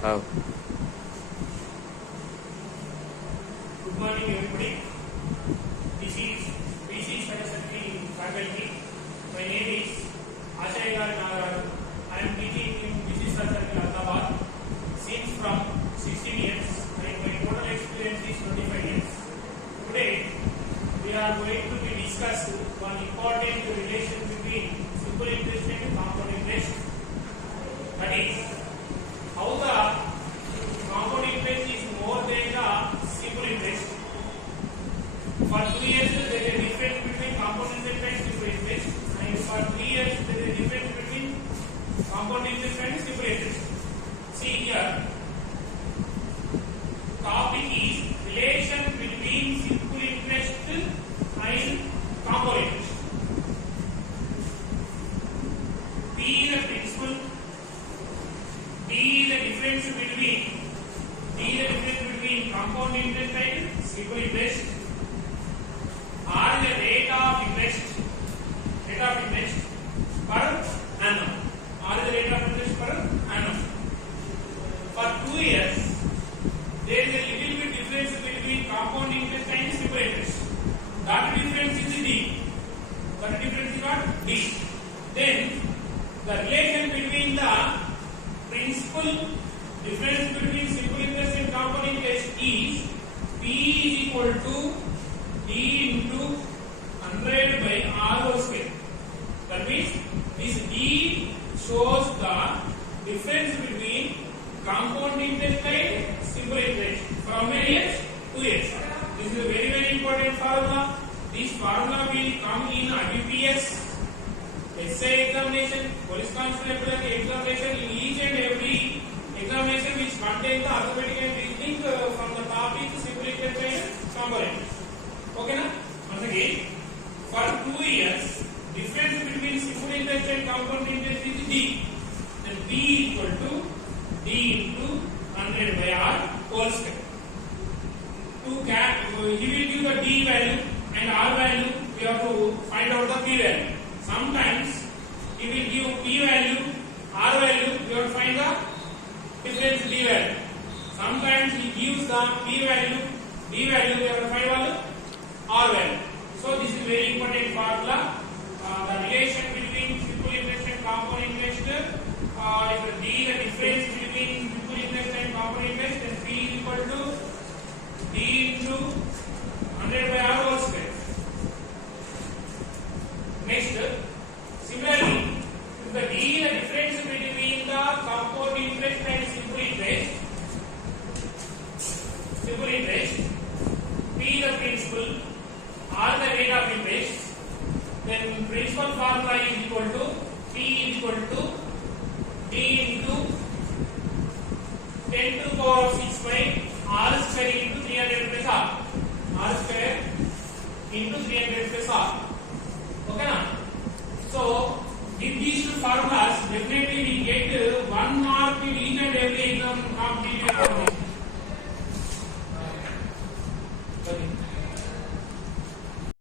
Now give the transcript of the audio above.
Oh. Good morning, everybody. This is BC Secretary faculty. My name is ADILABAD. I am teaching in BC Secretary ADILABAD since from 16 years. And my total experience is 25 years. Today, we are going to be discussing one important relation between simple interest and compound interest. That is, how the compound interest is more than the simple interest. For 2 years there is a difference between compound interest and simple interest, and for 3 years there is a difference between compound interest and simple interest. See here, topic is relation between simple interest and compound interest. P is the principal. D is the difference between compound interest and simple interest. R is the rate of interest per annum. R is the rate of interest per annum. For 2 years, there is a little bit difference between compound interest and simple interest. That difference is D. That difference is what? D. Then the relation between the principal difference between simple interest and compound interest is P is equal to D into 100 by R whole square. That means this D shows the difference between compound interest and simple interest from many years, 2 years. This is a very, very important formula. This formula will come in IBPS, SA examination, police constable examination, in each and every examination which contains the arithmetic and reasoning from the topic simple interest and compound interest. Okay na? Once again, for 2 years, difference between simple interest and compound interest is D. Then B equal to D into 100 by R whole square. He will give the D value and R value. We have to find out the P value. Sometimes he will give P value, R value. We have to find the difference D value. Sometimes he gives the P value, D value. We have to find out R value. So this is very important formula. The relation between simple interest and compound interest is the D, the difference